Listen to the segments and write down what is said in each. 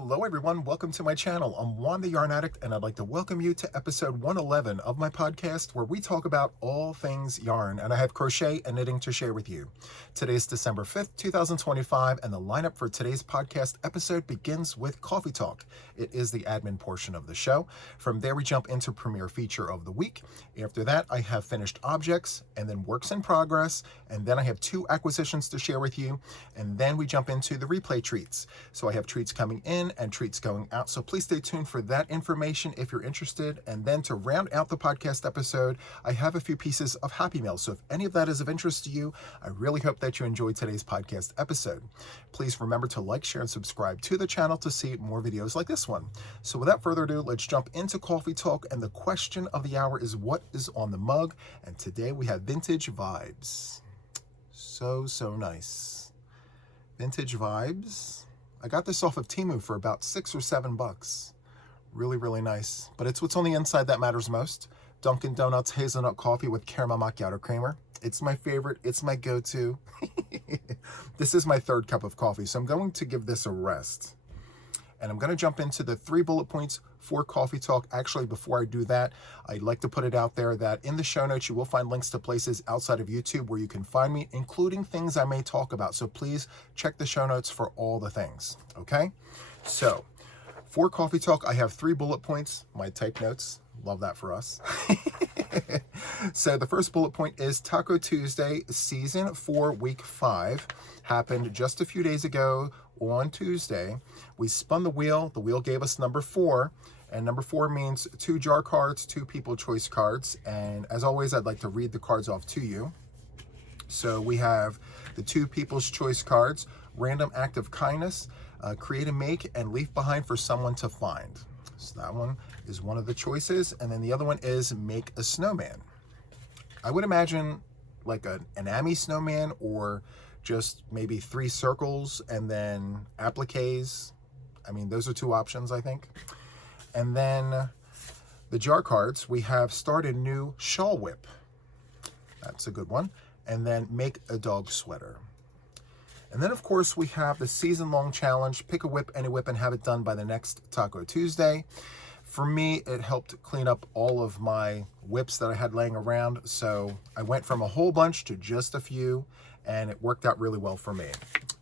Hello everyone, welcome to my channel. I'm Juan the Yarn Addict, and I'd like to welcome you to episode 111 of my podcast where we talk about all things yarn, and I have crochet and knitting to share with you. Today's December 5th, 2025, and the lineup for today's podcast episode begins with Coffee Talk. It is the admin portion of the show. From there we jump into premiere feature of the week. After that I have finished objects, and then works in progress, and then I have 2 acquisitions to share with you, and then we jump into the replay treats. So I have treats coming in and treats going out, so please stay tuned for that information if you're interested. And then to round out the podcast episode, I have a few pieces of Happy Mail, so if any of that is of interest to you, I really hope that you enjoyed today's podcast episode. Please remember to like, share, and subscribe to the channel to see more videos like this one. So without further ado, let's jump into Coffee Talk, and the question of the hour is what is on the mug, and today we have Vintage Vibes. So nice. Vintage Vibes. I got this off of Temu for about $6 or $7. Really nice. But it's what's on the inside that matters most. Dunkin' Donuts hazelnut coffee with caramel macchiato creamer. It's my favorite. It's my go-to. This is my 3rd cup of coffee, so I'm going to give this a rest. And I'm going to jump into the 3 bullet points for Coffee Talk. Actually, before I do that, I'd like to put it out there that in the show notes, you will find links to places outside of YouTube where you can find me, including things I may talk about. So please check the show notes for all the things, okay? So for Coffee Talk, I have 3 bullet points, my type notes. Love that for us. So the first bullet point is Taco Tuesday, Season 4, Week 5. Happened just a few days ago on Tuesday. We spun the wheel gave us number 4, and number 4 means 2 jar cards, 2 people choice cards, and as always I'd like to read the cards off to you. So we have the 2 people's choice cards: random act of kindness, create a make, and leave behind for someone to find. So that one is one of the choices, and then the other one is make a snowman. I would imagine like an Ami snowman, or just maybe 3 circles and then appliques. I mean, those are 2 options, I think. And then the jar cards, we have start a new shawl whip. That's a good one. And then make a dog sweater. And then, of course, we have the season-long challenge, pick a whip, any whip, and have it done by the next Taco Tuesday. For me, it helped clean up all of my whips that I had laying around. So I went from a whole bunch to just a few, and it worked out really well for me.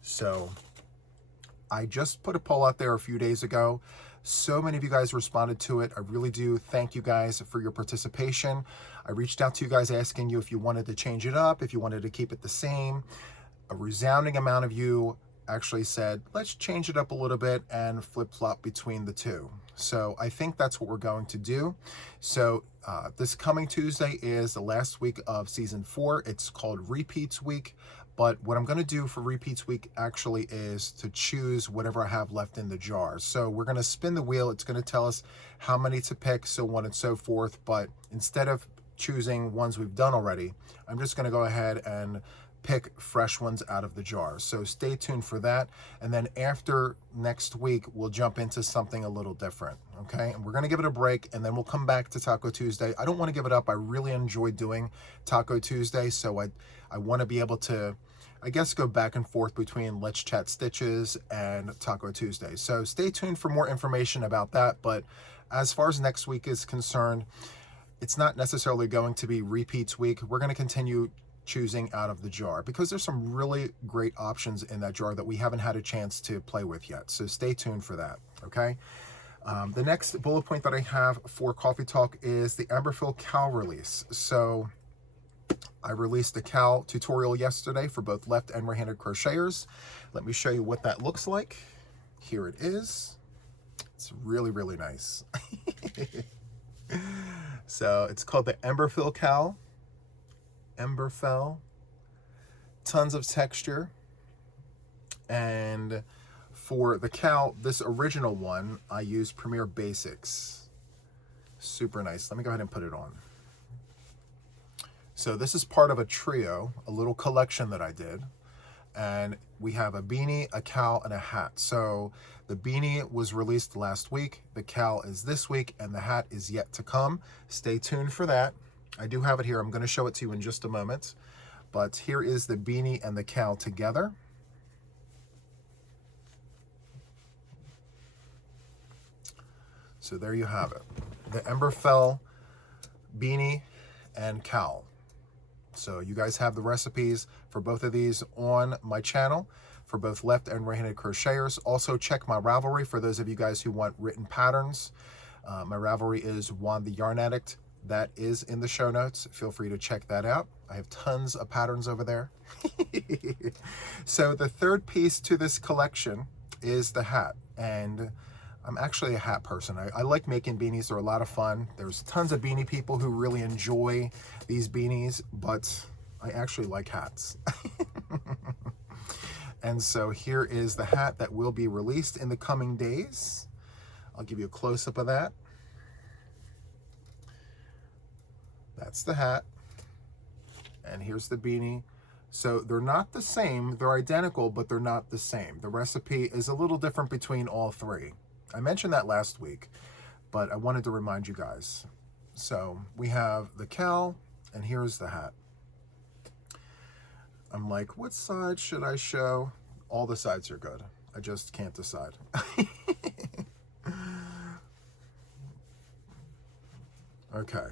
So I just put a poll out there a few days ago. So many of you guys responded to it. I really do thank you guys for your participation. I reached out to you guys asking you if you wanted to change it up, if you wanted to keep it the same. A resounding amount of you actually said, let's change it up a little bit and flip-flop between the 2. So I think that's what we're going to do. So this coming Tuesday is the last week of season 4. It's called Repeats Week. But what I'm going to do for Repeats Week actually is to choose whatever I have left in the jar. So we're going to spin the wheel. It's going to tell us how many to pick, so on and so forth. But instead of choosing ones we've done already, I'm just going to go ahead and pick fresh ones out of the jar. So stay tuned for that. And then after next week, we'll jump into something a little different, okay? And we're gonna give it a break, and then we'll come back to Taco Tuesday. I don't wanna give it up. I really enjoy doing Taco Tuesday, so I wanna be able to, I guess, go back and forth between Let's Chat Stitches and Taco Tuesday. So stay tuned for more information about that. But as far as next week is concerned, it's not necessarily going to be Repeats Week. We're gonna continue choosing out of the jar because there's some really great options in that jar that we haven't had a chance to play with yet. So stay tuned for that, okay? The next bullet point that I have for Coffee Talk is the Emberfell cowl release. So I released a cowl tutorial yesterday for both left and right-handed crocheters. Let me show you what that looks like. Here it is. It's really nice. So it's called the Emberfell cowl. Emberfell, tons of texture. And for the cowl, this original one, I used Premier Basics. Super nice. Let me go ahead and put it on. So this is part of a trio, a little collection that I did. And we have a beanie, a cowl, and a hat. So the beanie was released last week, the cowl is this week, and the hat is yet to come. Stay tuned for that. I do have it here. I'm going to show it to you in just a moment. But here is the beanie and the cowl together. So there you have it. The Emberfell beanie and cowl. So you guys have the recipes for both of these on my channel for both left and right-handed crocheters. Also check my Ravelry for those of you guys who want written patterns. My Ravelry is JuanTheYarnAddict. That is in the show notes. Feel free to check that out. I have tons of patterns over there. So the third piece to this collection is the hat. And I'm actually a hat person. I like making beanies. They're a lot of fun. There's tons of beanie people who really enjoy these beanies, but I actually like hats. And so here is the hat that will be released in the coming days. I'll give you a close-up of that. That's the hat. And here's the beanie. So they're not the same. They're identical, but they're not the same. The recipe is a little different between all three. I mentioned that last week, but I wanted to remind you guys. So we have the cowl, and here's the hat. I'm like, what side should I show? All the sides are good. I just can't decide. Okay,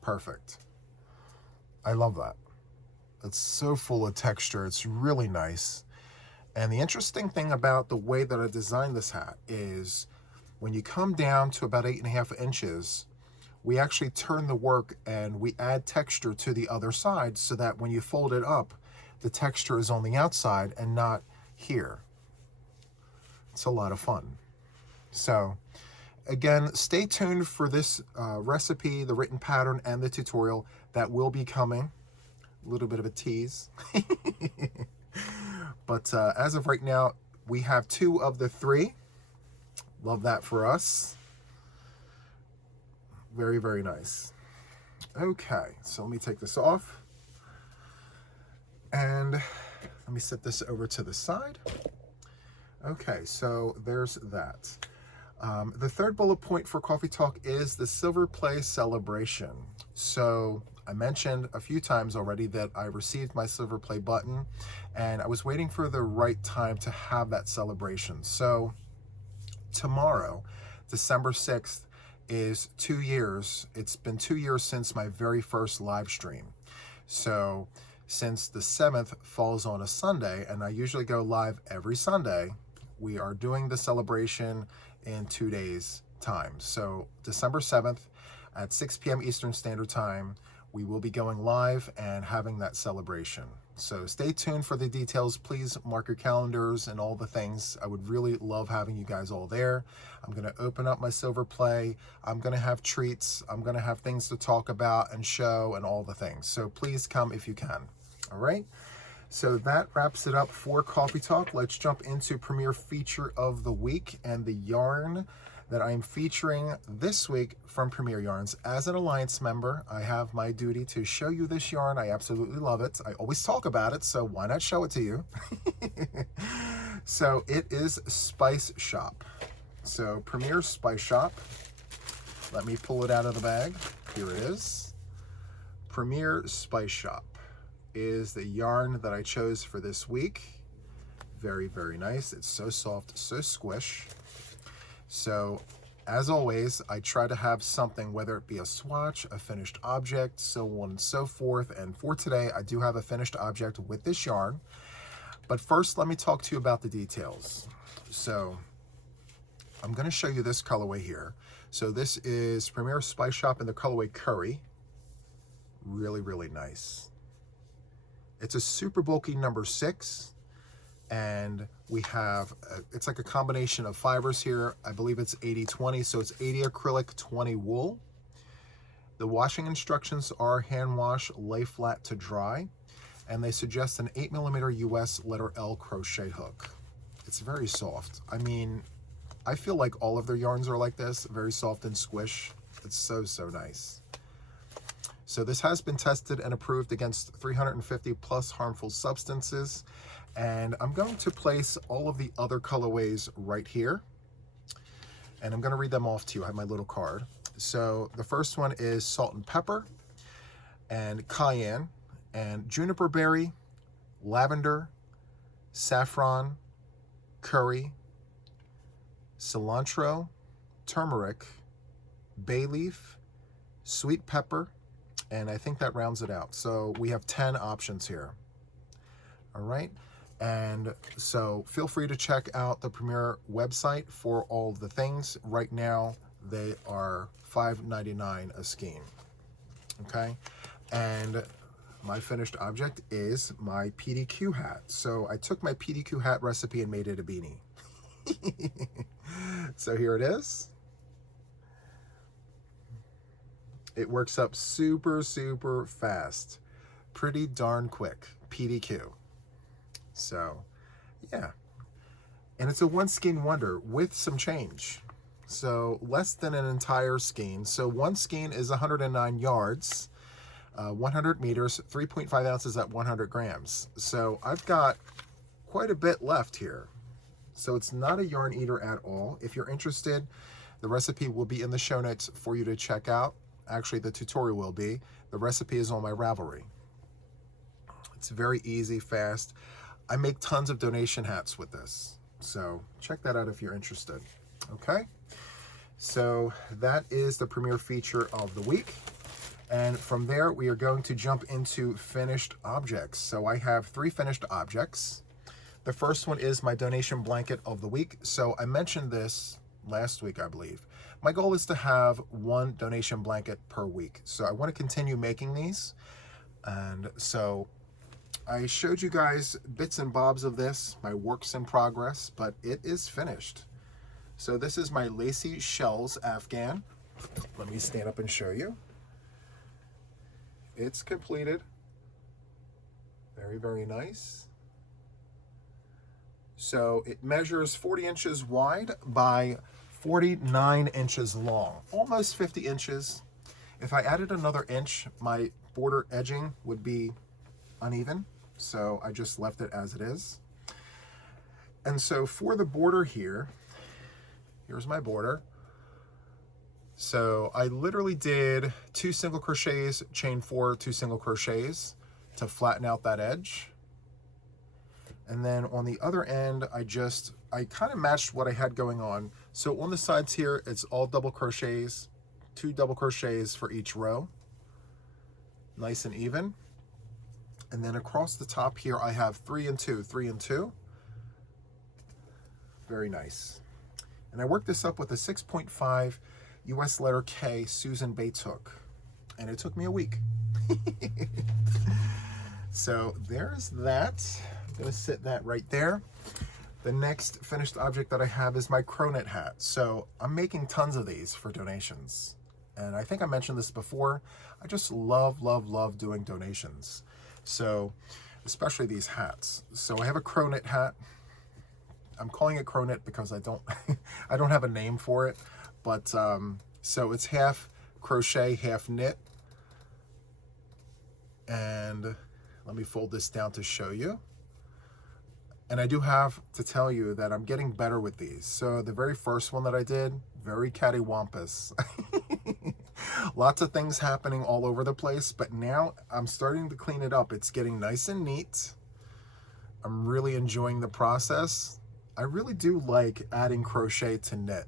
perfect. I love that. It's so full of texture. It's really nice. And the interesting thing about the way that I designed this hat is when you come down to about 8.5 inches, we actually turn the work and we add texture to the other side so that when you fold it up, the texture is on the outside and not here. It's a lot of fun. So again, stay tuned for this recipe, the written pattern, and the tutorial that will be coming. A little bit of a tease. But as of right now, we have 2 of the 3. Love that for us. Very, very nice. Okay, so let me take this off. And let me set this over to the side. Okay, so there's that. The third bullet point for Coffee Talk is the Silver Play celebration. So I mentioned a few times already that I received my Silver Play button, and I was waiting for the right time to have that celebration. So tomorrow, December 6th, is 2 years. It's been 2 years since my very first live stream. So since the 7th falls on a Sunday, and I usually go live every Sunday, we are doing the celebration in 2 days' time. So December 7th at 6 p.m. Eastern Standard Time, we will be going live and having that celebration. So stay tuned for the details. Please mark your calendars and all the things. I would really love having you guys all there. I'm going to open up my Silver Play. I'm going to have treats. I'm going to have things to talk about and show and all the things. So please come if you can. All right. So that wraps it up for Coffee Talk. Let's jump into Premier Feature of the Week and the yarn that I'm featuring this week from Premier Yarns. As an Alliance member, I have my duty to show you this yarn. I absolutely love it. I always talk about it, so why not show it to you? So it is Spice Shop. So Premier Spice Shop. Let me pull it out of the bag. Here it is. Premier Spice Shop is the yarn that I chose for this week. Very, very nice. It's so soft, so squish. So as always, I try to have something, whether it be a swatch, a finished object, so on and so forth. And for today, I do have a finished object with this yarn. But first, let me talk to you about the details. So I'm going to show you this colorway here. So this is Premier Spice Shop in the colorway Curry. Really, really nice. It's a super bulky number 6. And we have, it's like a combination of fibers here. I believe it's 80-20, so it's 80 acrylic, 20 wool. The washing instructions are hand wash, lay flat to dry, and they suggest an 8mm US letter L crochet hook. It's very soft. I mean, I feel like all of their yarns are like this, very soft and squish. It's so, so nice. So this has been tested and approved against 350 plus harmful substances. And I'm going to place all of the other colorways right here. And I'm going to read them off to you. I have my little card. So the first one is Salt and Pepper, and Cayenne, and Juniper Berry, Lavender, Saffron, Curry, Cilantro, turmeric, bay leaf, sweet pepper, and I think that rounds it out. So we have 10 options here. All right. And so feel free to check out the Premier website for all of the things. Right now, they are $5.99 a skein. Okay. And my finished object is my PDQ hat. So I took my PDQ hat recipe and made it a beanie. So here it is. It works up super, super fast. Pretty darn quick. PDQ. So, yeah. And it's a one skein wonder with some change. So less than an entire skein. So one skein is 109 yards, 100 meters, 3.5 ounces at 100 grams. So I've got quite a bit left here. So it's not a yarn eater at all. If you're interested, the recipe will be in the show notes for you to check out. Actually, the tutorial will be. The recipe is on my Ravelry. It's very easy, fast. I make tons of donation hats with this. So check that out if you're interested. Okay. So that is the Premier feature of the week. And from there, we are going to jump into finished objects. So I have 3 finished objects. The first one is my donation blanket of the week. So I mentioned this last week, I believe. My goal is to have 1 donation blanket per week. So I want to continue making these. And so I showed you guys bits and bobs of this, my works in progress, but it is finished. So this is my Lacy Shells Afghan. Let me stand up and show you. It's completed. Very, very nice. So it measures 40 inches wide by 49 inches long, almost 50 inches. If I added another inch, my border edging would be uneven. So I just left it as it is. And so for the border here, here's my border. So I literally did 2 single crochets, chain 4, 2 single crochets to flatten out that edge. And then on the other end, I kind of matched what I had going on. So on the sides here, it's all double crochets, 2 double crochets for each row. Nice and even. And then across the top here, I have 3 and 2, 3 and 2. Very nice. And I worked this up with a 6.5 US letter K Susan Bates hook. And it took me a week. So there's that. I'm gonna sit that right there. The next finished object that I have is my Crochet hat. So I'm making tons of these for donations. And I think I mentioned this before. I just love, love, love doing donations. So, especially these hats. So I have a Crochet hat. I'm calling it Crochet because I don't have a name for it. But so it's half crochet, half knit. And let me fold this down to show you. And I do have to tell you that I'm getting better with these. So the very first one that I did, very cattywampus. Lots of things happening all over the place, but now I'm starting to clean it up. It's getting nice and neat. I'm really enjoying the process. I really do like adding crochet to knit.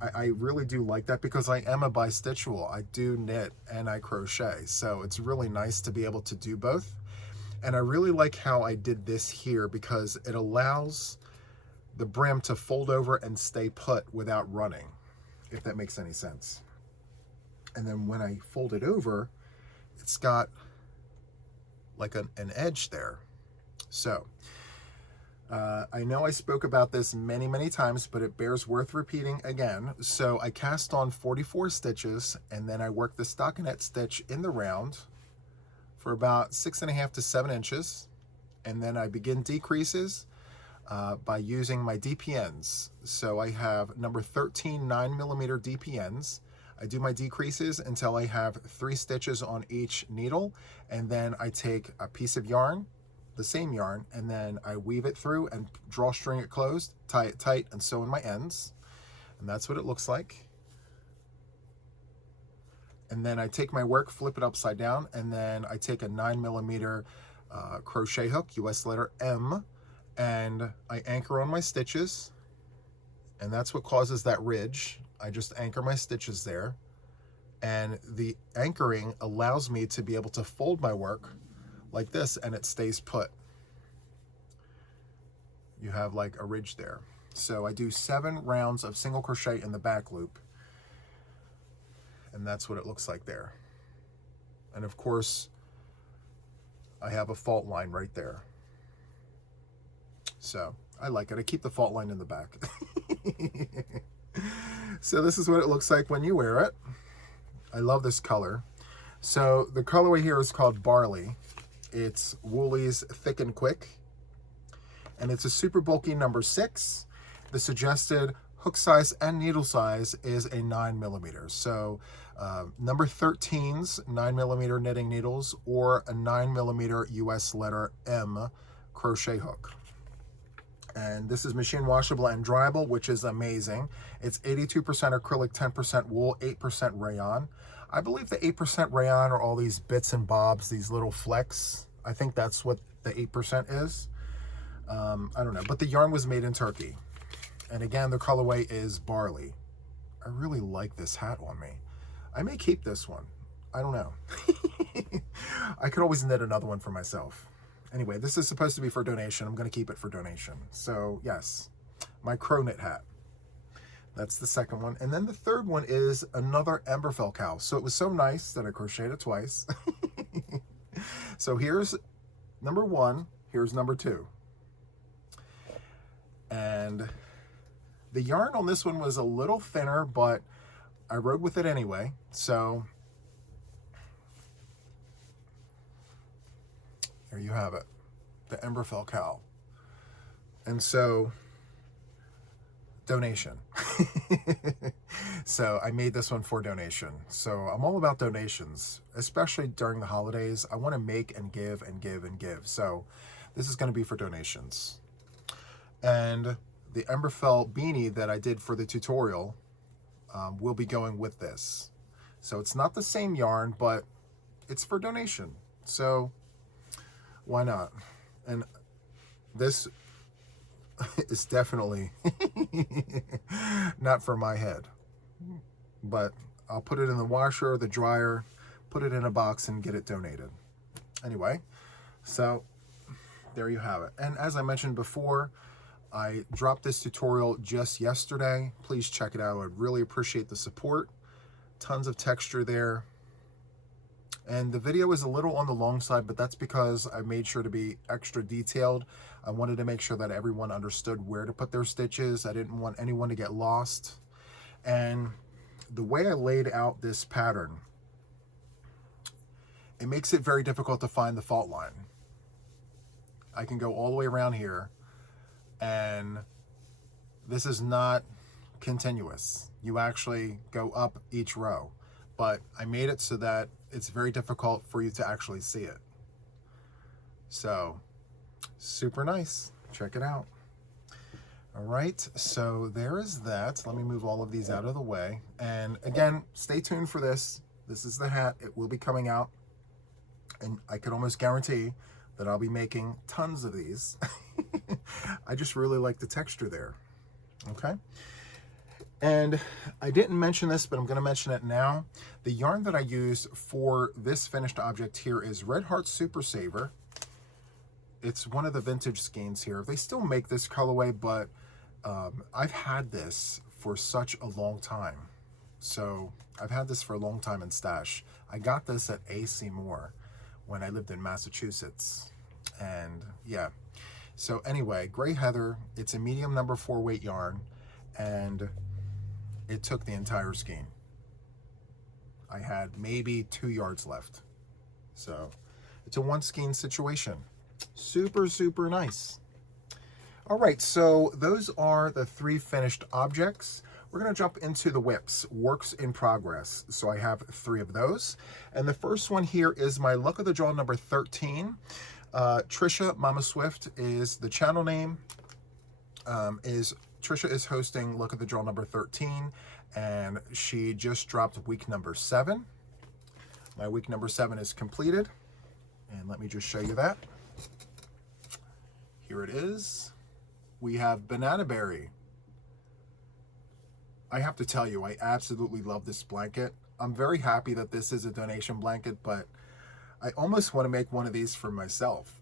I really do like that because I am a bistitchual. I do knit and I crochet. So it's really nice to be able to do both. And I really like how I did this here because it allows the brim to fold over and stay put without running, if that makes any sense. And then when I fold it over, it's got like an edge there. So I know I spoke about this many, many times, but it bears worth repeating again. So I cast on 44 stitches and then I work the stockinette stitch in the round for about 6.5 to 7 inches. And then I begin decreases by using my DPNs. So I have number 13 9mm DPNs. I do my decreases until I have 3 stitches on each needle. And then I take a piece of yarn, the same yarn, and then I weave it through and drawstring it closed, tie it tight, and sew in my ends. And that's what it looks like. And then I take my work, flip it upside down, and then I take a 9mm crochet hook, US letter M, and I anchor on my stitches And that's what causes that ridge. I just anchor my stitches there. And the anchoring allows me to be able to fold my work like this, and it stays put. You have like a ridge there. So I do 7 rounds of single crochet in the back loop, and that's what it looks like there. And of course, I have a fault line right there. So I like it. I keep the fault line in the back. So this is what it looks like when you wear it. I love this color. So the colorway here is called Barley. It's Woolies Thick and Quick, and it's a super bulky number 6. The suggested hook size and needle size is a 9mm. So number 13's 9mm knitting needles, or a 9mm US letter M crochet hook. And this is machine washable and dryable, which is amazing. It's 82% acrylic, 10% wool, 8% rayon. I believe the 8% rayon are all these bits and bobs, these little flecks. I think that's what the 8% is. I don't know, but the yarn was made in Turkey. And again, the colorway is Barley. I really like this hat on me. I may keep this one. I don't know. I could always knit another one for myself. Anyway, this is supposed to be for donation. I'm going to keep it for donation. So yes, my crow knit hat. That's the second one. And then the third one is another Emberfell cow. So it was so nice that I crocheted it twice. So here's number 1. Here's number 2. And the yarn on this one was a little thinner, but I rode with it anyway. So there you have it, the Emberfell cow. And so, donation. So I made this one for donation. So I'm all about donations, especially during the holidays. I want to make and give and give and give. So this is going to be for donations. And the Emberfell beanie that I did for the tutorial will be going with this. So it's not the same yarn, but it's for donation. So why not? And this is definitely not for my head, but I'll put it in the washer, the dryer, put it in a box and get it donated. Anyway, so there you have it. And as I mentioned before, I dropped this tutorial just yesterday. Please check it out. I'd really appreciate the support. Tons of texture there. And the video is a little on the long side, but that's because I made sure to be extra detailed. I wanted to make sure that everyone understood where to put their stitches. I didn't want anyone to get lost. And the way I laid out this pattern, it makes it very difficult to find the fault line. I can go all the way around here, and this is not continuous. You actually go up each row, but I made it so that it's very difficult for you to actually see it. So super nice. Check it out. All right, so there is that. Let me move all of these out of the way. And again, stay tuned for this. This is the hat. It will be coming out, and I can almost guarantee that I'll be making tons of these. I just really like the texture there. Okay. And I didn't mention this, but I'm going to mention it now. The yarn that I used for this finished object here is Red Heart Super Saver. It's one of the vintage skeins here. They still make this colorway, but I've had this for such a long time. So I've had this for a long time in stash. I got this at A.C. Moore when I lived in Massachusetts. And yeah. So anyway, Gray Heather, it's a medium number 4 weight yarn, and it took the entire skein. I had maybe 2 yards left. So it's a 1 skein situation. Super, super nice. All right, so those are the 3 finished objects. We're gonna jump into the whips, works in progress. So I have 3 of those. And the first one here is my Luck of the Draw number 13. Tricia Mama Swift is the channel name. Tricia is hosting Luck of the Draw number 13, and she just dropped week number 7. My week number 7 is completed, and let me just show you that. Here it is. We have Banana Berry. I have to tell you, I absolutely love this blanket. I'm very happy that this is a donation blanket, but I almost want to make one of these for myself.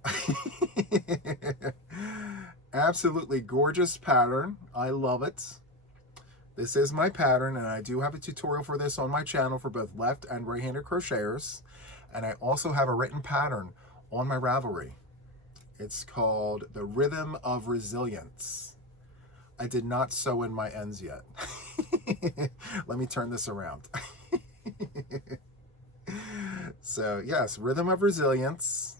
Absolutely gorgeous pattern. I love it. This is my pattern, and I do have a tutorial for this on my channel for both left and right-handed crocheters. And I also have a written pattern on my Ravelry. It's called The Rhythm of Resilience. I did not sew in my ends yet. Let me turn this around. So yes, Rhythm of Resilience.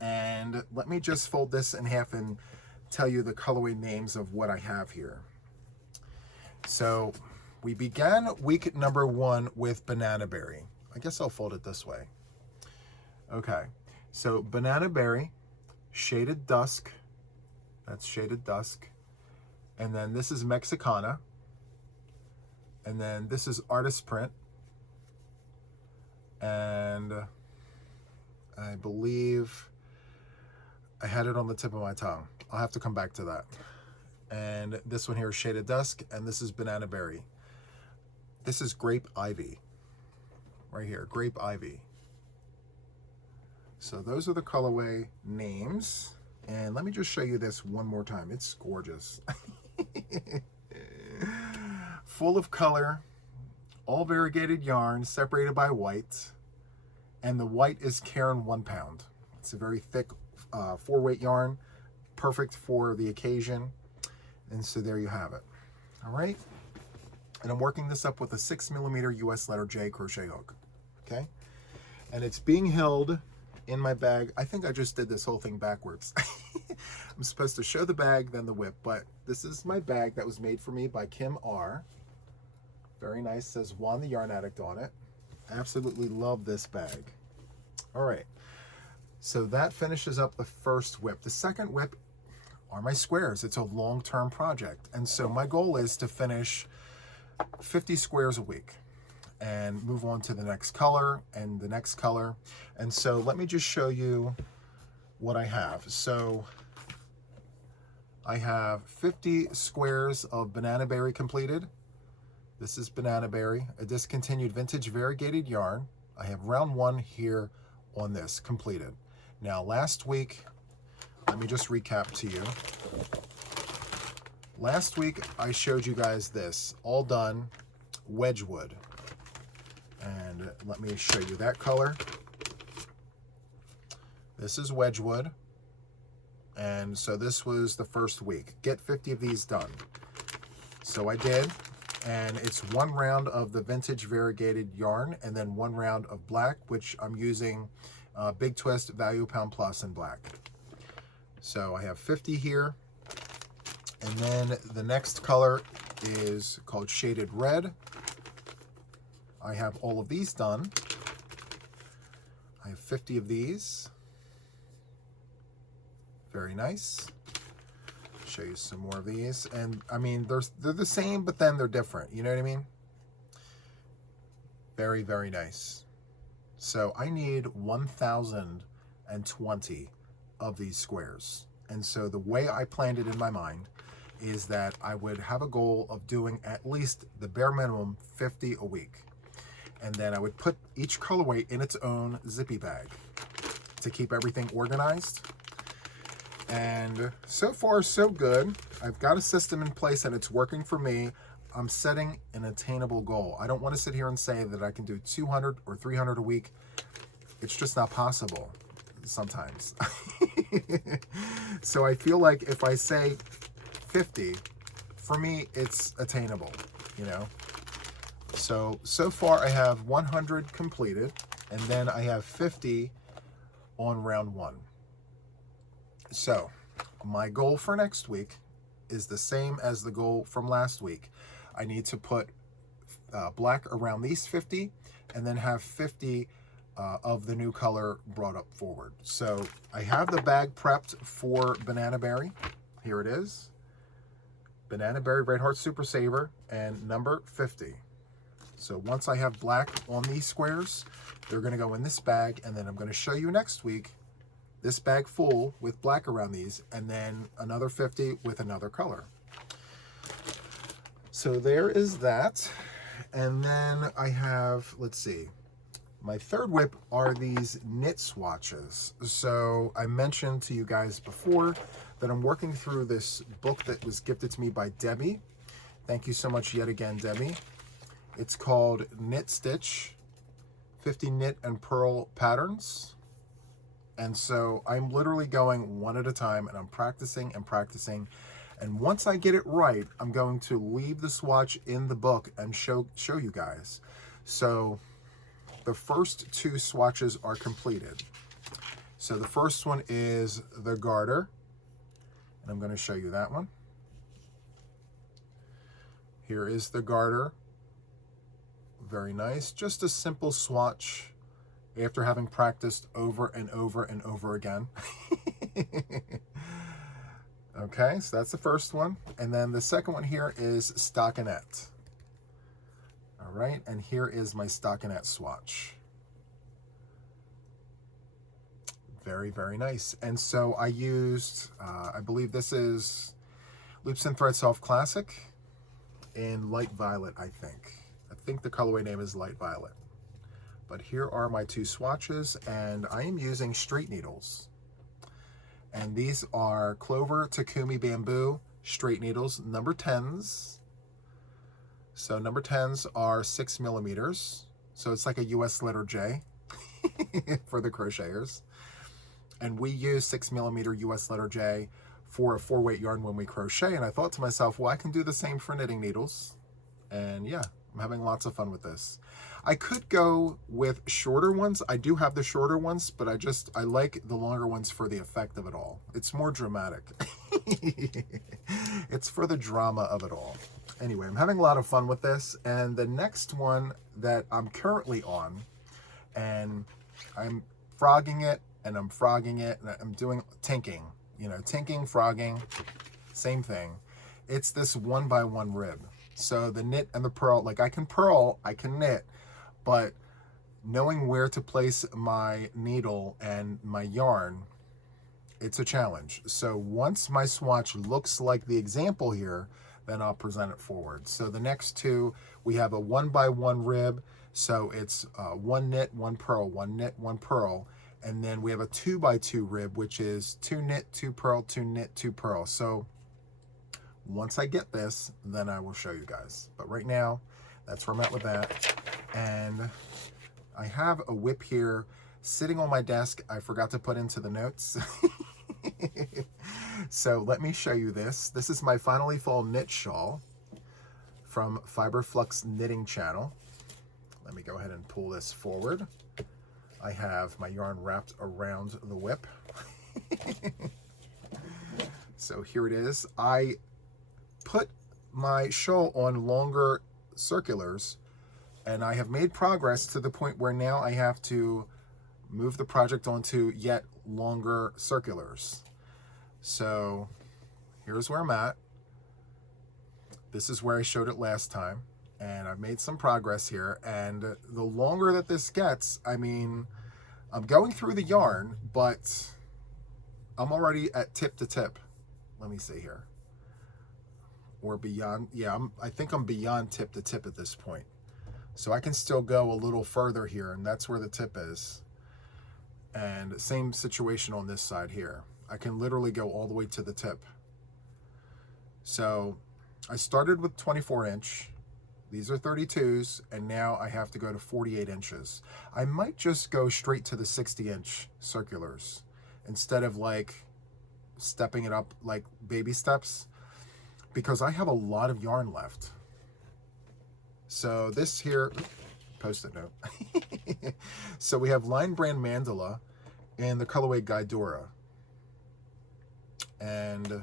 And let me just fold this in half and tell you the colorway names of what I have here. So we began week number 1 with Banana Berry. I guess I'll fold it this way. Okay, so Banana Berry, Shaded Dusk, that's Shaded Dusk. And then this is Mexicana. And then this is Artist Print. And I believe I had it on the tip of my tongue. I'll have to come back to that. And this one here is Shaded Dusk, and this is Banana Berry. This is Grape Ivy. Right here, Grape Ivy. So those are the colorway names. And let me just show you this one more time. It's gorgeous. Full of color, all variegated yarn, separated by white. And the white is Cairn 1 pound. It's a very thick 4-weight yarn, perfect for the occasion. And so there you have it. All right. And I'm working this up with a 6mm US letter J crochet hook. Okay. And it's being held in my bag. I think I just did this whole thing backwards. I'm supposed to show the bag, then the whip, but this is my bag that was made for me by Kim R. Very nice, says Juan the Yarn Addict on it. Absolutely love this bag. All right, so that finishes up the first whip. The second whip are my squares. It's a long-term project. And so my goal is to finish 50 squares a week and move on to the next color and the next color. And so let me just show you what I have. So I have 50 squares of Banana Berry completed. This is Banana Berry, a discontinued vintage variegated yarn. I have round 1 here on this completed. Now last week, let me just recap to you. Last week I showed you guys this, all done, Wedgwood. And let me show you that color. This is Wedgwood. And so this was the first week. Get 50 of these done. So I did. And it's 1 round of the vintage variegated yarn and then 1 round of black, which I'm using Big Twist Value Pound Plus in black. So I have 50 here. And then the next color is called Shaded Red. I have all of these done. I have 50 of these. Very nice. Show you some more of these. And I mean, they're the same, but then they're different. You know what I mean? Very, very nice. So I need 1,020 of these squares. And so the way I planned it in my mind is that I would have a goal of doing at least the bare minimum 50 a week. And then I would put each colorway in its own zippy bag to keep everything organized. And so far, so good. I've got a system in place and it's working for me. I'm setting an attainable goal. I don't want to sit here and say that I can do 200 or 300 a week. It's just not possible sometimes. So I feel like if I say 50, for me, it's attainable, you know? So far I have 100 completed, and then I have 50 on round 1. So my goal for next week is the same as the goal from last week. I need to put black around these 50 and then have 50 of the new color brought up forward. So I have the bag prepped for Banana Berry. Here it is. Banana Berry Red Heart Super Saver and number 50. So once I have black on these squares, they're going to go in this bag, and then I'm going to show you next week this bag full with black around these, and then another 50 with another color. So there is that. And then I have, let's see, my third whip are these knit swatches. So I mentioned to you guys before that I'm working through this book that was gifted to me by Debbie. Thank you so much yet again, Debbie. It's called Knit Stitch, 50 Knit and Purl Patterns. And so I'm literally going one at a time, and I'm practicing and practicing. And once I get it right, I'm going to leave the swatch in the book and show you guys. So the first two swatches are completed. So the first one is the garter, and I'm going to show you that one. Here is the garter. Very nice. Just a simple swatch after having practiced over and over and over again. Okay, so that's the first one. And then the second one here is stockinette. All right, and here is my stockinette swatch. Very, very nice. And so I used, I believe this is Loops and Thread Soft Classic in Light Violet, I think. I think the colorway name is Light Violet. But here are my two swatches, and I am using straight needles. And these are Clover Takumi Bamboo straight needles, number 10s. So number 10s are 6 millimeters. So it's like a US letter J for the crocheters. And we use 6 millimeter US letter J for a 4-weight yarn when we crochet. And I thought to myself, well, I can do the same for knitting needles. And yeah, I'm having lots of fun with this. I could go with shorter ones. I do have the shorter ones, but I like the longer ones for the effect of it all. It's more dramatic. It's for the drama of it all. Anyway, I'm having a lot of fun with this. And the next one that I'm currently on, and I'm frogging it, and I'm frogging it, and I'm doing tinking. You know, tinking, frogging, same thing. It's this 1x1 rib. So the knit and the purl, like I can purl, I can knit, but knowing where to place my needle and my yarn, it's a challenge. So once my swatch looks like the example here, then I'll present it forward. So the next two, we have a 1x1 rib. So it's 1 knit, 1 purl, 1 knit, 1 purl. And then we have a 2x2 rib, which is 2 knit, 2 purl, 2 knit, 2 purl. So once I get this, then I will show you guys. But right now, that's where I'm at with that. And I have a whip here sitting on my desk. I forgot to put into the notes. So let me show you this. This is my Finally Fall knit shawl from Fiberflux Knitting Channel. Let me go ahead and pull this forward. I have my yarn wrapped around the whip. So here it is. I put my shawl on longer circulars, and I have made progress to the point where now I have to move the project onto yet longer circulars. So here's where I'm at. This is where I showed it last time, and I've made some progress here. And the longer that this gets, I mean, I'm going through the yarn, but I'm already at tip to tip. Let me see here. Or beyond. Yeah, I think I'm beyond tip to tip at this point. So I can still go a little further here, and that's where the tip is. And same situation on this side here. I can literally go all the way to the tip. So I started with 24 inch. These are 32s, and now I have to go to 48 inches. I might just go straight to the 60 inch circulars instead of like stepping it up like baby steps, because I have a lot of yarn left. So this here, post-it note. So we have Line Brand Mandala in the colorway Guidora. And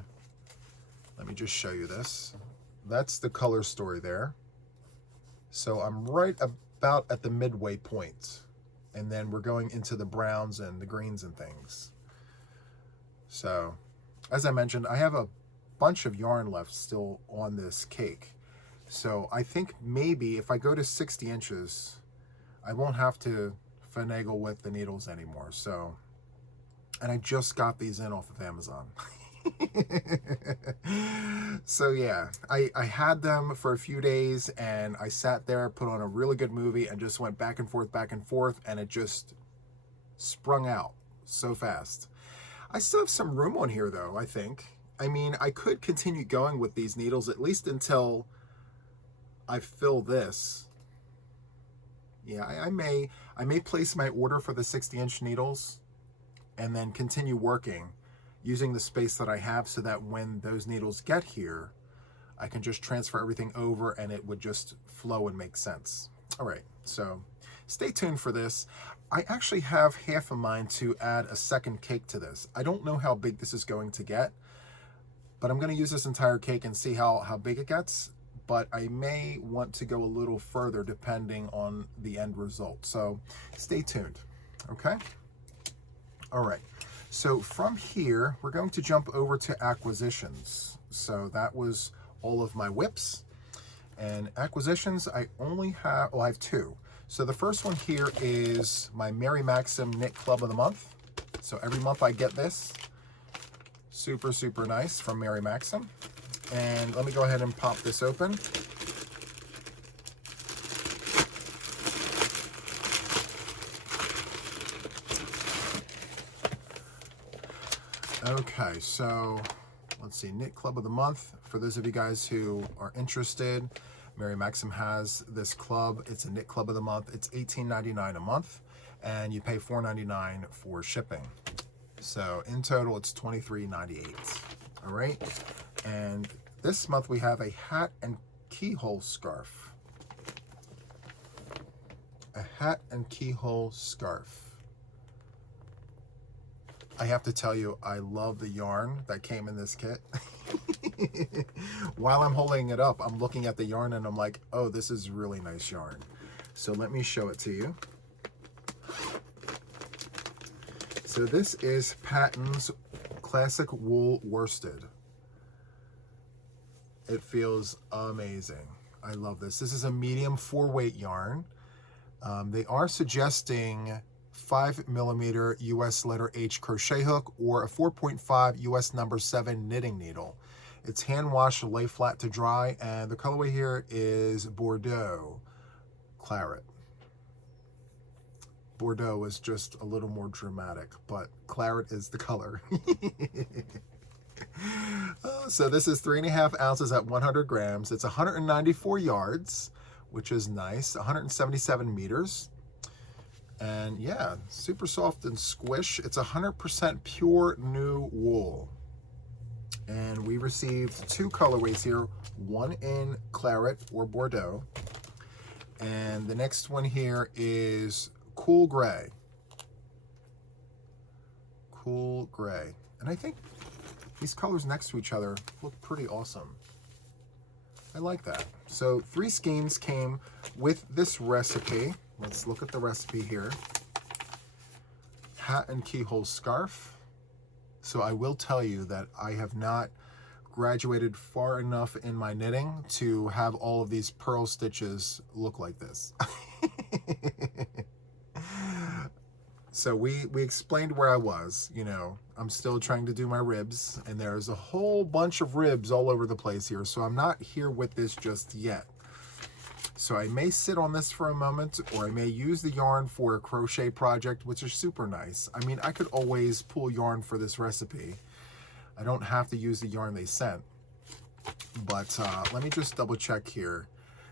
let me just show you this. That's the color story there. So I'm right about at the midway point. And then we're going into the browns and the greens and things. So, as I mentioned, I have a bunch of yarn left still on this cake. So I think maybe if I go to 60 inches, I won't have to finagle with the needles anymore. So, and I just got these in off of Amazon. So yeah, I had them for a few days, and I sat there, put on a really good movie, and just went back and forth, and it just sprung out so fast. I still have some room on here though, I think. I mean, I could continue going with these needles at least until I fill this. Yeah, I may place my order for the 60-inch needles and then continue working using the space that I have, so that when those needles get here, I can just transfer everything over and it would just flow and make sense. All right, so stay tuned for this. I actually have half of mine to add a second cake to this. I don't know how big this is going to get, but I'm going to use this entire cake and see how big it gets. But I may want to go a little further depending on the end result. So stay tuned, okay? All right, so from here, we're going to jump over to acquisitions. So that was all of my whips. And acquisitions, I only have, well, I have two. So the first one here is my Mary Maxim Knit Club of the Month. So every month I get this. Super, super nice from Mary Maxim. And let me go ahead and pop this open. Okay, so let's see, Knit Club of the Month. For those of you guys who are interested, Mary Maxim has this club. It's a Knit Club of the Month. It's $18.99 a month, and you pay $4.99 for shipping. So in total, it's $23.98. All right, and this month we have a hat and keyhole scarf. A hat and keyhole scarf. I have to tell you, I love the yarn that came in this kit. While I'm holding it up, I'm looking at the yarn and I'm like, oh, this is really nice yarn. So let me show it to you. So this is Patton's Classic Wool Worsted. It feels amazing. I love this. This is a medium 4-weight yarn. They are suggesting 5mm US letter H crochet hook or a 4.5 US number 7 knitting needle. It's hand washed, lay flat to dry, and the colorway here is Bordeaux Claret. Bordeaux is just a little more dramatic, but Claret is the color. So this is 3.5 ounces at 100 grams. It's 194 yards, which is nice, 177 meters. And yeah, super soft and squish. It's 100% pure new wool. And we received 2 colorways here, one in Claret or Bordeaux. And the next one here is Cool Gray. Cool Gray. And I think these colors next to each other look pretty awesome. I like that. So 3 skeins came with this recipe. Let's look at the recipe here. Hat and keyhole scarf. So I will tell you that I have not graduated far enough in my knitting to have all of these purl stitches look like this. So we explained where I was, you know, I'm still trying to do my ribs, and there's a whole bunch of ribs all over the place here, so I'm not here with this just yet. So I may sit on this for a moment, or I may use the yarn for a crochet project, which is super nice. I mean, I could always pull yarn for this recipe. I don't have to use the yarn they sent. But let me just double check here.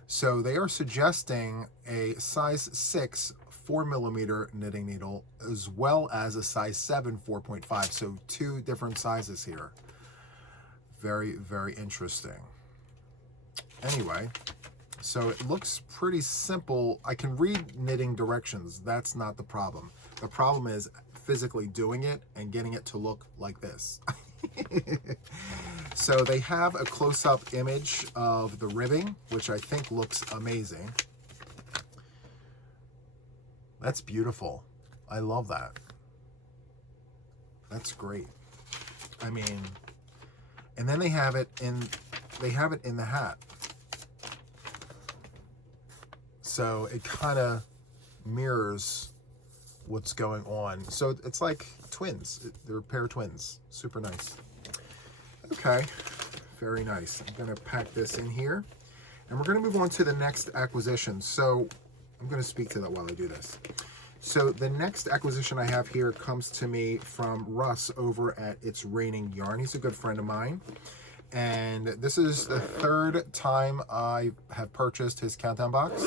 So they are suggesting a size 6 4mm knitting needle, as well as a size 7 4.5. So 2 different sizes here. Very, very interesting. Anyway, so it looks pretty simple. I can read knitting directions. That's not the problem. The problem is physically doing it and getting it to look like this. So they have a close-up image of the ribbing, which I think looks amazing. That's beautiful. I love that. That's great. I mean, and then they have it in the hat. So it kind of mirrors what's going on. So it's like twins. They're a pair of twins. Super nice. Okay, very nice. I'm going to pack this in here. And we're going to move on to the next acquisition. So I'm going to speak to that while I do this. So the next acquisition I have here comes to me from Russ over at It's Raining Yarn. He's a good friend of mine. And this is the third time I have purchased his countdown box.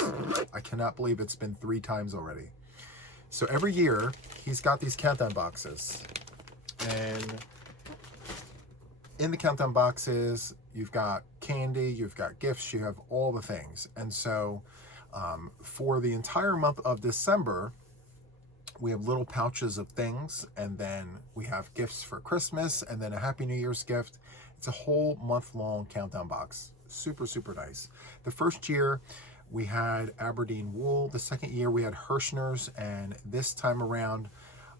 I cannot believe it's been 3 times already. So every year, he's got these countdown boxes. And in the countdown boxes, you've got candy, you've got gifts, you have all the things. And so for the entire month of December, we have little pouches of things, and then we have gifts for Christmas, and then a Happy New Year's gift. It's a whole month-long countdown box. Super, super nice. The first year, we had Aberdeen wool. The second year, we had Hirschner's, and this time around,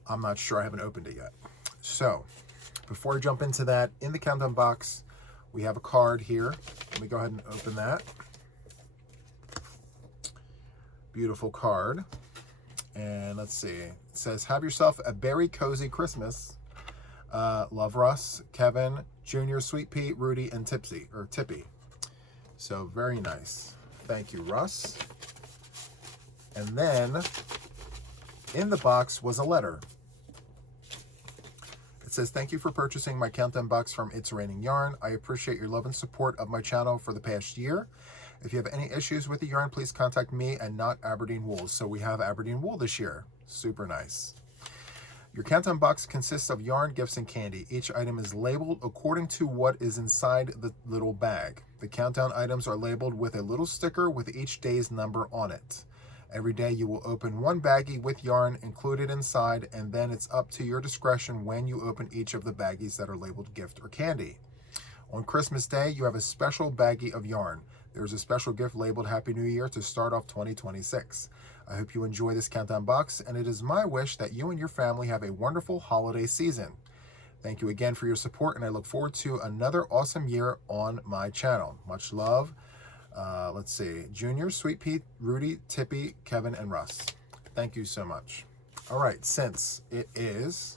I'm not sure. I haven't opened it yet. So before I jump into that, in the countdown box, we have a card here. Let me go ahead and open that. Beautiful card. And let's see. It says, have yourself a very cozy Christmas. Love, Russ, Kevin, Junior, Sweet Pete, Rudy, and Tippy. So very nice. Thank you, Russ. And then in the box was a letter. It says, thank you for purchasing my countdown box from It's Raining Yarn. I appreciate your love and support of my channel for the past year. If you have any issues with the yarn, please contact me and not Aberdeen wool. So we have Aberdeen wool this year. Super nice. Your countdown box consists of yarn, gifts, and candy. Each item is labeled according to what is inside the little bag. The countdown items are labeled with a little sticker with each day's number on it. Every day you will open one baggie with yarn included inside, and then it's up to your discretion when you open each of the baggies that are labeled gift or candy. On Christmas Day, you have a special baggie of yarn. There's a special gift labeled Happy New Year to start off 2026. I hope you enjoy this countdown box, and it is my wish that you and your family have a wonderful holiday season. Thank you again for your support, and I look forward to another awesome year on my channel. Much love. Let's see. Junior, Sweet Pete, Rudy, Tippy, Kevin, and Russ. Thank you so much. All right, since it is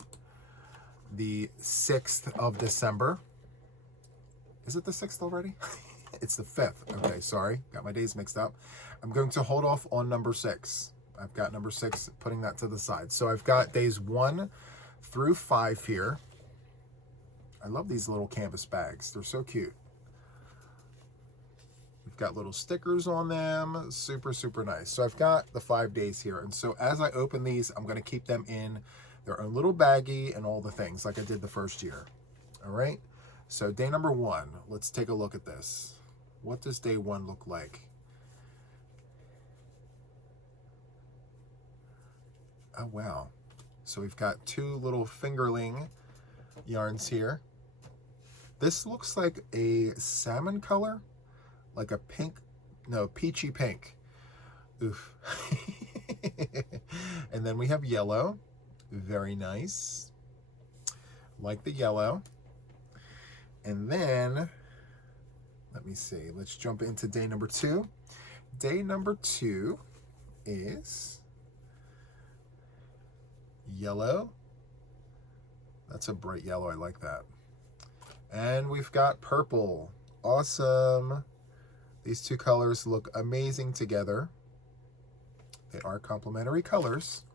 the 6th of December. Is it the 6th already? It's the 5th. Okay, sorry. Got my days mixed up. I'm going to hold off on number 6. I've got number 6, putting that to the side. So I've got days 1 through 5 here. I love these little canvas bags. They're so cute. We've got little stickers on them. Super, super nice. So I've got the 5 days here. And so as I open these, I'm going to keep them in their own little baggie and all the things like I did the first year. All right. So day number 1, let's take a look at this. What does day 1 look like? Oh, wow. So we've got 2 little fingerling yarns here. This looks like a salmon color, like a pink, no, peachy pink. Oof. And then we have yellow. Very nice. Like the yellow. And then, let me see, let's jump into day number 2. Day number 2 is yellow. That's a bright yellow, I like that. And we've got purple. Awesome. These 2 colors look amazing together. They are complementary colors.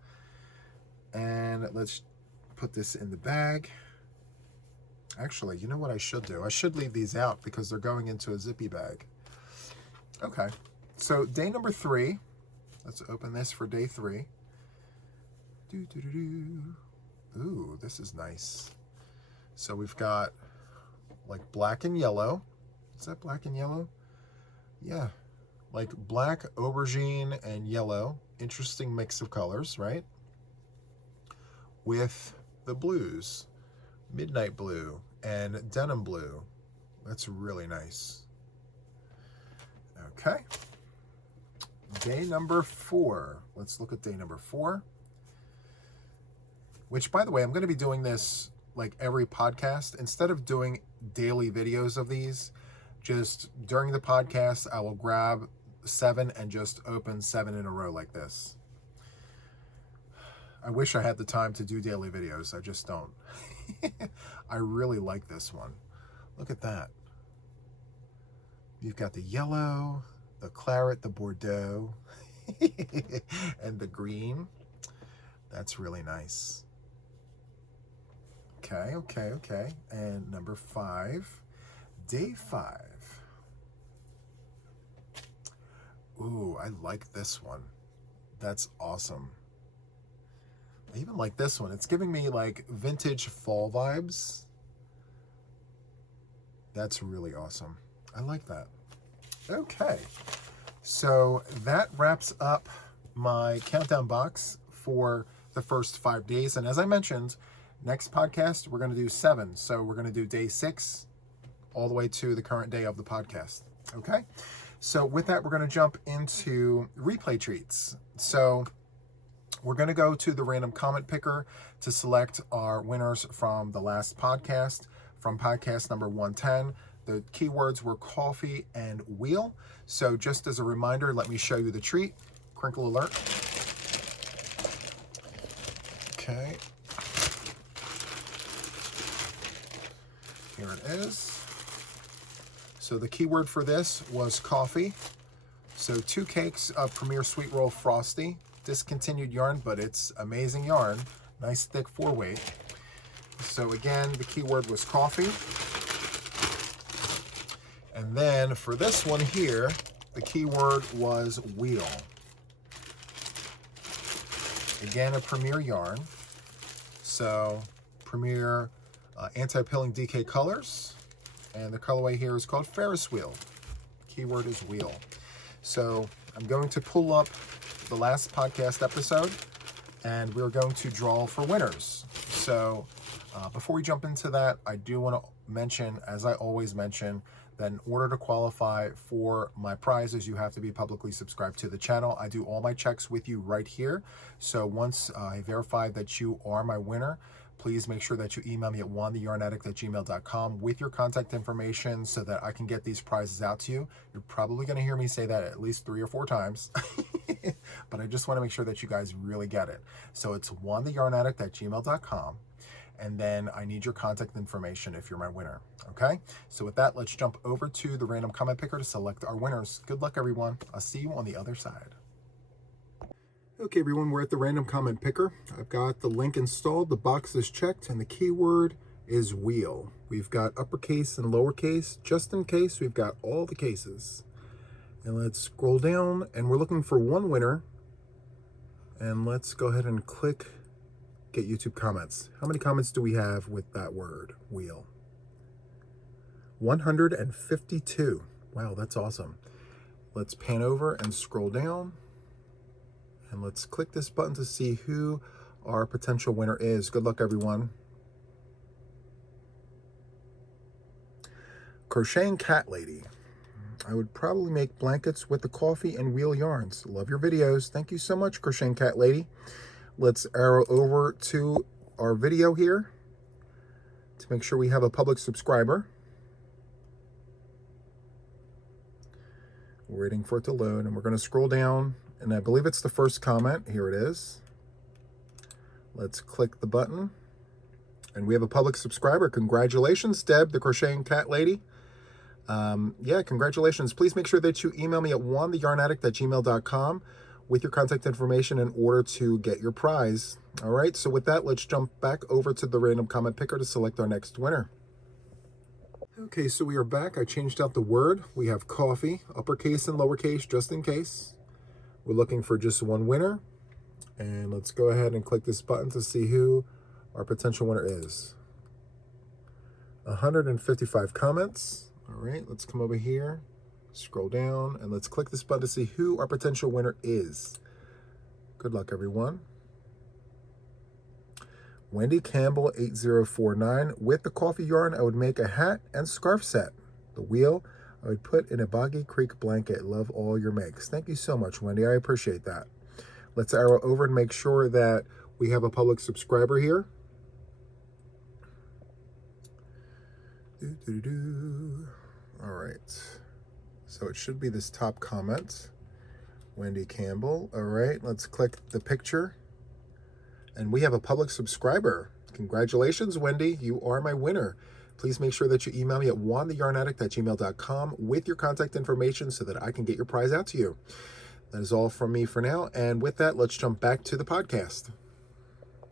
And let's put this in the bag. Actually, you know what I should do? I should leave these out because they're going into a zippy bag. Okay, so day number 3. Let's open this for day 3. Ooh, this is nice. So we've got like black and yellow. Is that black and yellow? Yeah, like black, aubergine, and yellow. Interesting mix of colors, right? With the blues. Midnight blue and denim blue. That's really nice. Okay. Day number 4. Let's look at day number 4. Which, by the way, I'm going to be doing this like every podcast. Instead of doing daily videos of these, just during the podcast, I will grab 7 and just open 7 in a row like this. I wish I had the time to do daily videos. I just don't. I really like this one. Look at that. You've got the yellow, the claret, the Bordeaux, and the green. That's really nice. Okay, okay, okay. And number 5, day 5. Ooh, I like this one. That's awesome. I even like this one. It's giving me like vintage fall vibes. That's really awesome. I like that. Okay, so that wraps up my countdown box for the first 5 days. And as I mentioned, next podcast, we're going to do 7. So we're going to do day 6 all the way to the current day of the podcast. Okay, so with that, we're going to jump into replay treats. So we're going to go to the random comment picker to select our winners from the last podcast, from podcast number 110. The keywords were coffee and wheel. So just as a reminder, let me show you the treat. Crinkle alert. Okay. Here it is. So the keyword for this was coffee. So 2 cakes of Premier Sweet Roll Frosty. Discontinued yarn, but it's amazing yarn. Nice thick 4-weight. So again, the keyword was coffee. And then for this one here, the keyword was wheel. Again, a Premier yarn. So Premier anti-pilling DK colors. And the colorway here is called Ferris wheel. Keyword is wheel. So I'm going to pull up the last podcast episode and we're going to draw for winners. So before we jump into that, I do want to mention, as I always mention, that in order to qualify for my prizes, you have to be publicly subscribed to the channel. I do all my checks with you right here. So once I verify that you are my winner, please make sure that you email me at JuanTheYarnAddict@gmail.com with your contact information so that I can get these prizes out to you. You're probably going to hear me say that at least 3 or 4 times, but I just want to make sure that you guys really get it. So it's JuanTheYarnAddict@gmail.com. And then I need your contact information if you're my winner, okay? So with that, let's jump over to the random comment picker to select our winners. Good luck, everyone. I'll see you on the other side. Okay, everyone, we're at the random comment picker. I've got the link installed, the box is checked, and the keyword is wheel. We've got uppercase and lowercase. Just in case, we've got all the cases. And let's scroll down, and we're looking for one winner. And let's go ahead and click get YouTube comments. How many comments do we have with that word, wheel? 152. Wow, that's awesome. Let's pan over and scroll down. And let's click this button to see who our potential winner is. Good luck, everyone. Crocheting Cat Lady. I would probably make blankets with the coffee and wheel yarns. Love your videos. Thank you so much, Crocheting Cat Lady. Let's arrow over to our video here to make sure we have a public subscriber. We're waiting for it to load, and we're going to scroll down, and I believe it's the first comment. Here it is. Let's click the button, and we have a public subscriber. Congratulations, Deb, the Crocheting Cat Lady. Yeah, congratulations. Please make sure that you email me at JuanTheYarnAddict@gmail.com with your contact information in order to get your prize. All right, so with that, let's jump back over to the random comment picker to select our next winner. Okay, so we are back. I changed out the word. We have coffee, uppercase and lowercase, just in case. We're looking for just one winner. And let's go ahead and click this button to see who our potential winner is. 155 comments. All right, let's come over here. Scroll down and let's click this button to see who our potential winner is. Good luck, everyone. Wendy Campbell 8049. With the coffee yarn, I would make a hat and scarf set. The wheel, I would put in a Boggy Creek blanket. Love all your makes. Thank you so much, Wendy. I appreciate that. Let's arrow over and make sure that we have a public subscriber here. All right. So it should be this top comment, Wendy Campbell. All right, let's click the picture. And we have a public subscriber. Congratulations, Wendy. You are my winner. Please make sure that you email me at JuanTheYarnAddict@gmail.com with your contact information so that I can get your prize out to you. That is all from me for now. And with that, let's jump back to the podcast.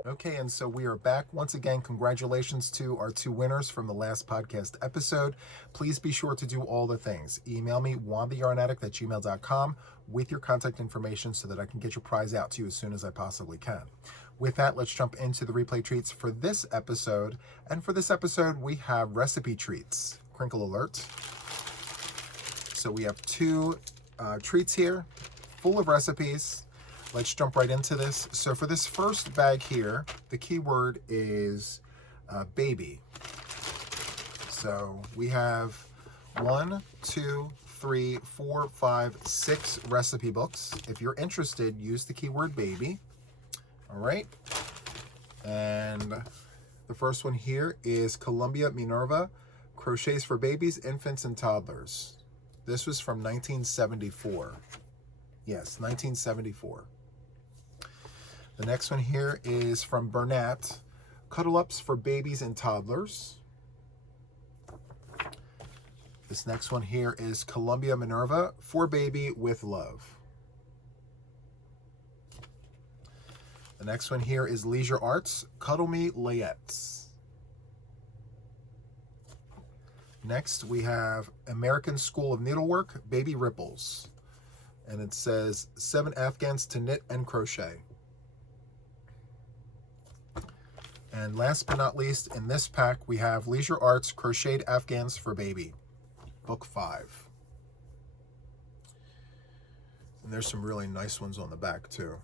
Okay, and so we are back. Once again, congratulations to our 2 winners from the last podcast episode. Please be sure to do all the things. Email me, JuanTheYarnAddict@gmail.com with your contact information so that I can get your prize out to you as soon as I possibly can. With that, let's jump into the replay treats for this episode. And for this episode, we have recipe treats. Crinkle alert. So we have 2 treats here, full of recipes. Let's jump right into this. So for this first bag here, the keyword is baby. So we have 1, 2, 3, 4, 5, 6 recipe books. If you're interested, use the keyword baby. All right. And the first one here is Columbia Minerva, Crochets for Babies, Infants, and Toddlers. This was from 1974. Yes, 1974. The next one here is from Bernat, Cuddle Ups for Babies and Toddlers. This next one here is Columbia Minerva, For Baby with Love. The next one here is Leisure Arts, Cuddle Me Layettes. Next we have American School of Needlework, Baby Ripples. And it says 7 Afghans to knit and crochet. And last but not least, in this pack, we have Leisure Arts Crocheted Afghans for Baby, Book 5. And there's some really nice ones on the back, too.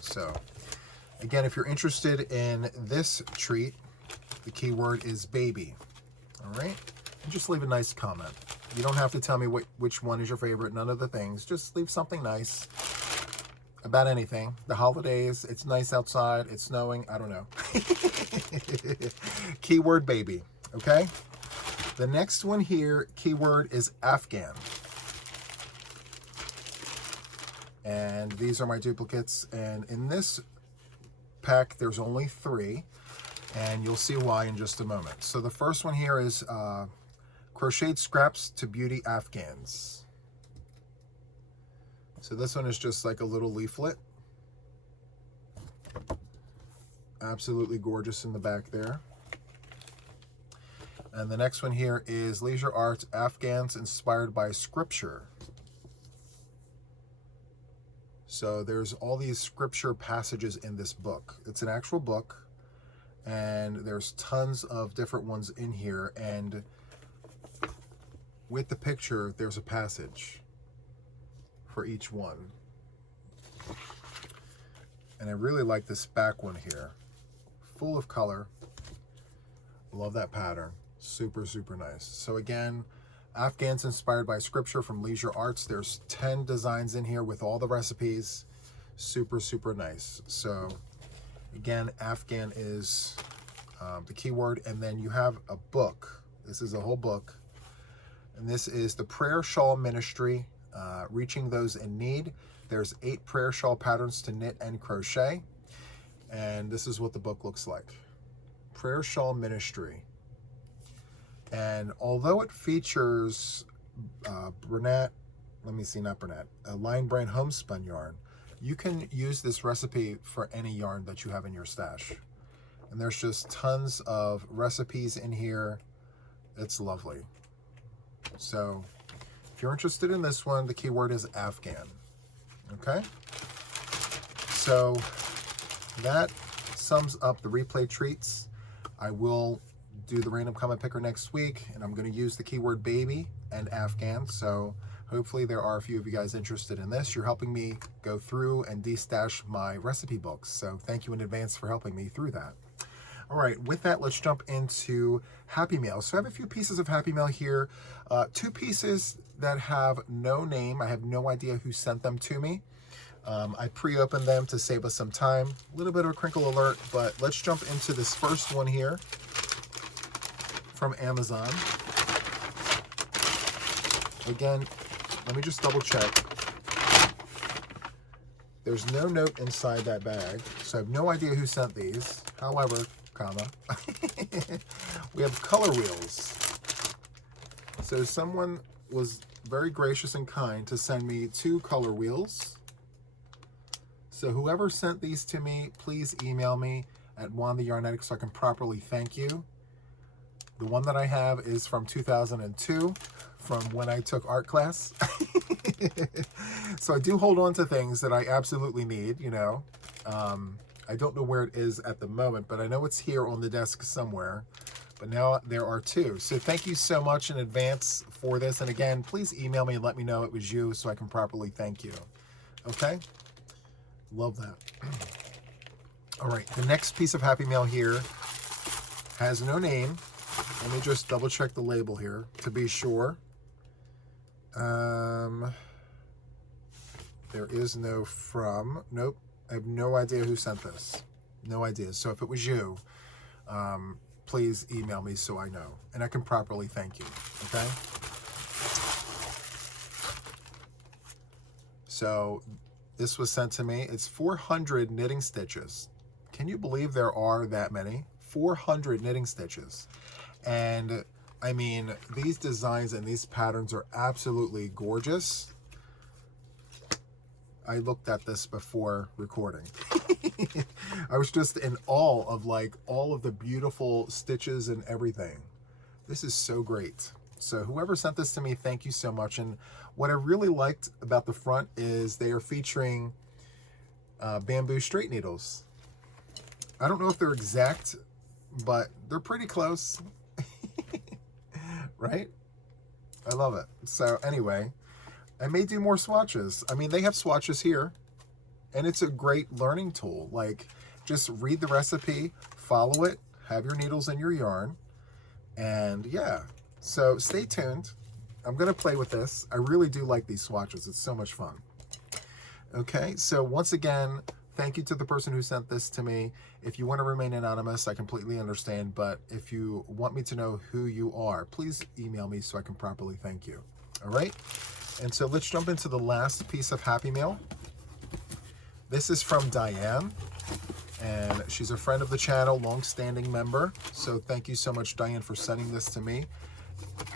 So, again, if you're interested in this treat, the keyword is baby. All right? And just leave a nice comment. You don't have to tell me which one is your favorite, none of the things. Just leave something nice. About anything. The holidays, it's nice outside, it's snowing, I don't know. Keyword baby, okay? The next one here, keyword is Afghan. And these are my duplicates. And in this pack, there's only 3. And you'll see why in just a moment. So the first one here is Crocheted Scraps to Beauty Afghans. So this one is just like a little leaflet. Absolutely gorgeous in the back there. And the next one here is Leisure Arts Afghans Inspired by Scripture. So there's all these scripture passages in this book. It's an actual book, and there's tons of different ones in here. And with the picture, there's a passage for each one. And I really like this back one here. Full of color. Love that pattern. Super, super nice. So again, Afghans Inspired by Scripture from Leisure Arts. There's 10 designs in here with all the recipes. Super, super nice. So again, Afghan is the keyword. And then you have a book. This is a whole book. And this is the Prayer Shawl Ministry, Reaching Those in Need. There's 8 prayer shawl patterns to knit and crochet. And this is what the book looks like. Prayer Shawl Ministry. And although it features Bernat, Line Brand Homespun yarn, you can use this recipe for any yarn that you have in your stash. And there's just tons of recipes in here. It's lovely. So if you're interested in this one, the keyword is Afghan. Okay? So that sums up the replay treats. I will do the random comment picker next week, and I'm going to use the keyword baby and Afghan. So hopefully there are a few of you guys interested in this. You're helping me go through and destash my recipe books. So thank you in advance for helping me through that. All right, with that, let's jump into Happy Mail. So I have a few pieces of Happy Mail here. 2 pieces that have no name. I have no idea who sent them to me. I pre-opened them to save us some time. A little bit of a crinkle alert, but let's jump into this first one here from Amazon. Again, let me just double check. There's no note inside that bag, so I have no idea who sent these. However, comma. We have color wheels. So someone was very gracious and kind to send me 2 color wheels. So whoever sent these to me, please email me at JuanTheYarnAddict so I can properly thank you. The one that I have is from 2002, from when I took art class. So I do hold on to things that I absolutely need, you know. I don't know where it is at the moment, but I know it's here on the desk somewhere. But now there are 2. So thank you so much in advance for this. And again, please email me and let me know it was you so I can properly thank you. Okay? Love that. All right, the next piece of Happy Mail here has no name. Let me just double check the label here to be sure. There is no from. Nope. I have no idea who sent this. No idea. So if it was you, please email me so I know. And I can properly thank you. Okay? So this was sent to me. It's 400 knitting stitches. Can you believe there are that many? 400 knitting stitches. And I mean, these designs and these patterns are absolutely gorgeous. I looked at this before recording. I was just in awe of like all of the beautiful stitches and everything. This is so great. So whoever sent this to me, thank you so much. And what I really liked about the front is they are featuring bamboo straight needles. I don't know if they're exact, but they're pretty close. Right? I love it. So anyway, I may do more swatches. I mean, they have swatches here, and it's a great learning tool. Like, just read the recipe, follow it, have your needles and your yarn, and yeah. So stay tuned. I'm gonna play with this. I really do like these swatches. It's so much fun. Okay, so once again, thank you to the person who sent this to me. If you want to remain anonymous, I completely understand, but if you want me to know who you are, please email me so I can properly thank you. All right? And so let's jump into the last piece of Happy Mail. This is from Diane, and she's a friend of the channel, long-standing member. So thank you so much, Diane, for sending this to me.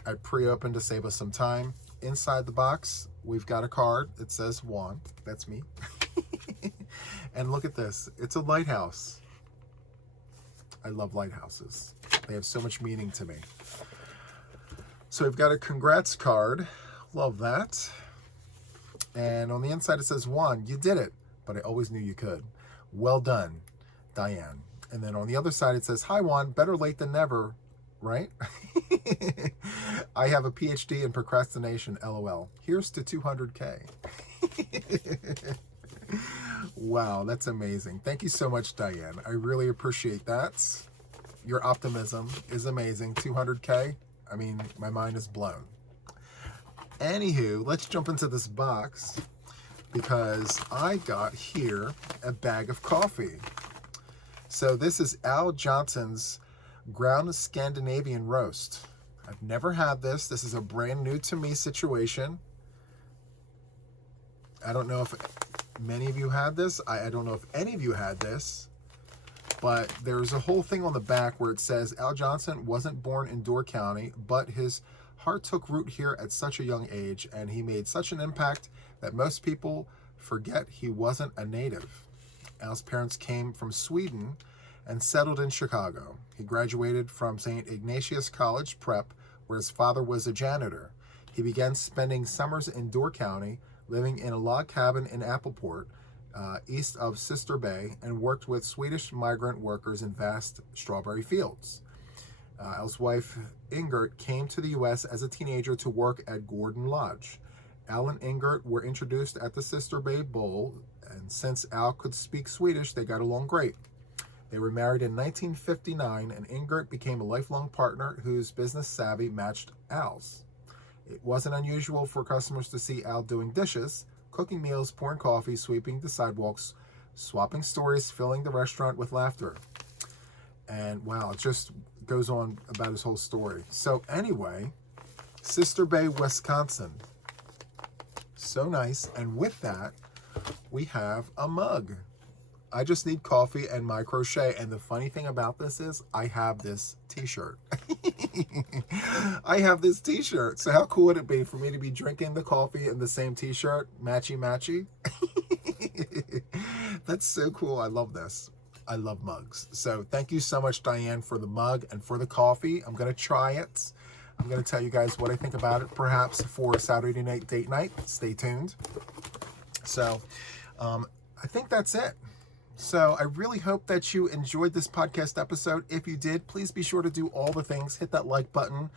I pre-opened to save us some time. Inside the box, we've got a card. It says Juan. That's me. And look at this. It's a lighthouse. I love lighthouses. They have so much meaning to me. So we've got a congrats card. Love that. And on the inside it says, Juan, you did it, but I always knew you could. Well done, Diane. And then on the other side it says, hi Juan, better late than never, right? I have a PhD in procrastination, LOL. Here's to 200K. Wow, that's amazing. Thank you so much, Diane. I really appreciate that. Your optimism is amazing. 200K, I mean, my mind is blown. Anywho, let's jump into this box because I got here a bag of coffee. So this is Al Johnson's Ground Scandinavian Roast. I've never had this. This is a brand new to me situation. I don't know if many of you had this. I don't know if any of you had this, but there's a whole thing on the back where it says Al Johnson wasn't born in Door County, but his heart took root here at such a young age, and he made such an impact that most people forget he wasn't a native. Al's parents came from Sweden and settled in Chicago. He graduated from St. Ignatius College Prep, where his father was a janitor. He began spending summers in Door County, living in a log cabin in Appleport, east of Sister Bay, and worked with Swedish migrant workers in vast strawberry fields. Al's wife, Ingert, came to the U.S. as a teenager to work at Gordon Lodge. Al and Ingert were introduced at the Sister Bay Bowl, and since Al could speak Swedish, they got along great. They were married in 1959, and Ingert became a lifelong partner whose business savvy matched Al's. It wasn't unusual for customers to see Al doing dishes, cooking meals, pouring coffee, sweeping the sidewalks, swapping stories, filling the restaurant with laughter. And wow, it just goes on about his whole story. So anyway, Sister Bay, Wisconsin. So nice. And with that, we have a mug. I just need coffee and my crochet. And the funny thing about this is I have this t-shirt. I have this t-shirt. So how cool would it be for me to be drinking the coffee in the same t-shirt? Matchy matchy. That's so cool. I love this. I love mugs. So thank you so much, Diane, for the mug and for the coffee. I'm going to try it. I'm going to tell you guys what I think about it, perhaps for Saturday night date night. Stay tuned. So I think that's it. So I really hope that you enjoyed this podcast episode. If you did, please be sure to do all the things. Hit that like button,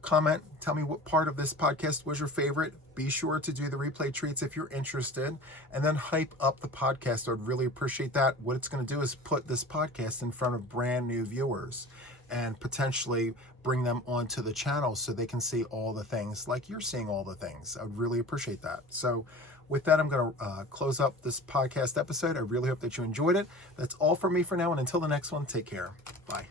comment, tell me what part of this podcast was your favorite. Be sure to do the replay treats if you're interested, and then hype up the podcast. I'd really appreciate that. What it's going to do is put this podcast in front of brand new viewers and potentially bring them onto the channel so they can see all the things like you're seeing all the things. I'd really appreciate that. So with that, I'm going to close up this podcast episode. I really hope that you enjoyed it. That's all from me for now, and until the next one, take care. Bye.